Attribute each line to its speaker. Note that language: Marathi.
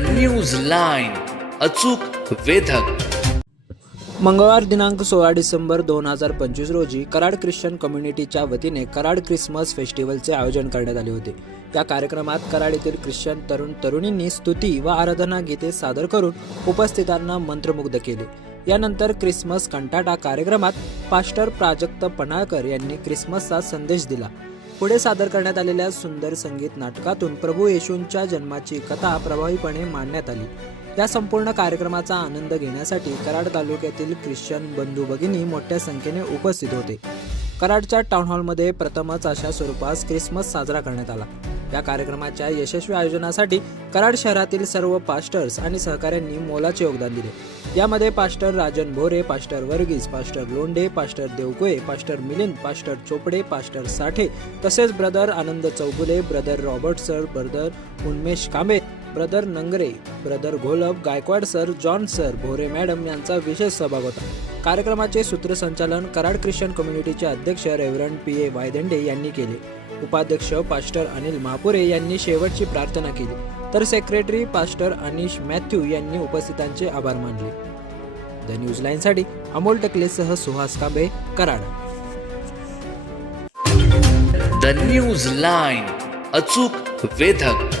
Speaker 1: न्यूज लाईन अचूक वेधक.
Speaker 2: मंगळवार दिनांक सोळा डिसेंबर दोन हजार पंचवीस रोजी कराड ख्रिश्चन कम्युनिटीच्या वतीने कराड क्रिसमस फेस्टिवलचे आयोजन करण्यात आले होते. या कार्यक्रमात कराड येथील ख्रिश्चन तरुण तरुणींनी स्तुती व आराधना गीते सादर करून उपस्थितांना मंत्रमुग्ध केले. यानंतर क्रिसमस कंटाटा कार्यक्रमात पास्टर प्राजक्त पणाळकर यांनी क्रिसमसचा संदेश दिला. पुढे सादर करण्यात आलेल्या सुंदर संगीत नाटकातून प्रभू येशूंच्या जन्माची कथा प्रभावीपणे मांडण्यात आली. या संपूर्ण कार्यक्रमाचा आनंद घेण्यासाठी कराड तालुक्यातील ख्रिश्चन बंधू भगिनी मोठ्या संख्येने उपस्थित होते. कराडच्या टाउन हॉलमध्ये प्रथमच अशा स्वरूपात क्रिसमस साजरा करण्यात आला. या कार्यक्रमाच्या यशस्वी आयोजनासाठी कराड शहरातील सर्व पास्टर्स आणि सहकाऱ्यांनी मोलाचे योगदान दिले. यामध्ये pastor Rajan Bhore pastor Varghese pastor Londhe pastor Devkole pastor Milind pastor Chopde pastor Sathe तसेच brother Anand Chougule brother Robert sir brother Unmesh Kambe brother Nangare brother Gholap Gaikwad sir John sir Bhore madam यांचा विशेष सहभाग होता. कार्यक्रमाचे सूत्रसंचालन कराड ख्रिश्चन कम्युनिटीचे अध्यक्ष रेव्हरंड पी ए वायदंडे यांनी केले. उपाध्यक्ष पास्टर अनिल महापुरे यांनी शेवटची प्रार्थना केली. तर सेक्रेटरी पास्टर अनिश मॅथ्यू यांनी उपस्थितांचे आभार मानले. द न्यूज लाईनसाठी Amol टकलेसह Suhas Kambe Karad.
Speaker 1: The news line अचूक वेधक.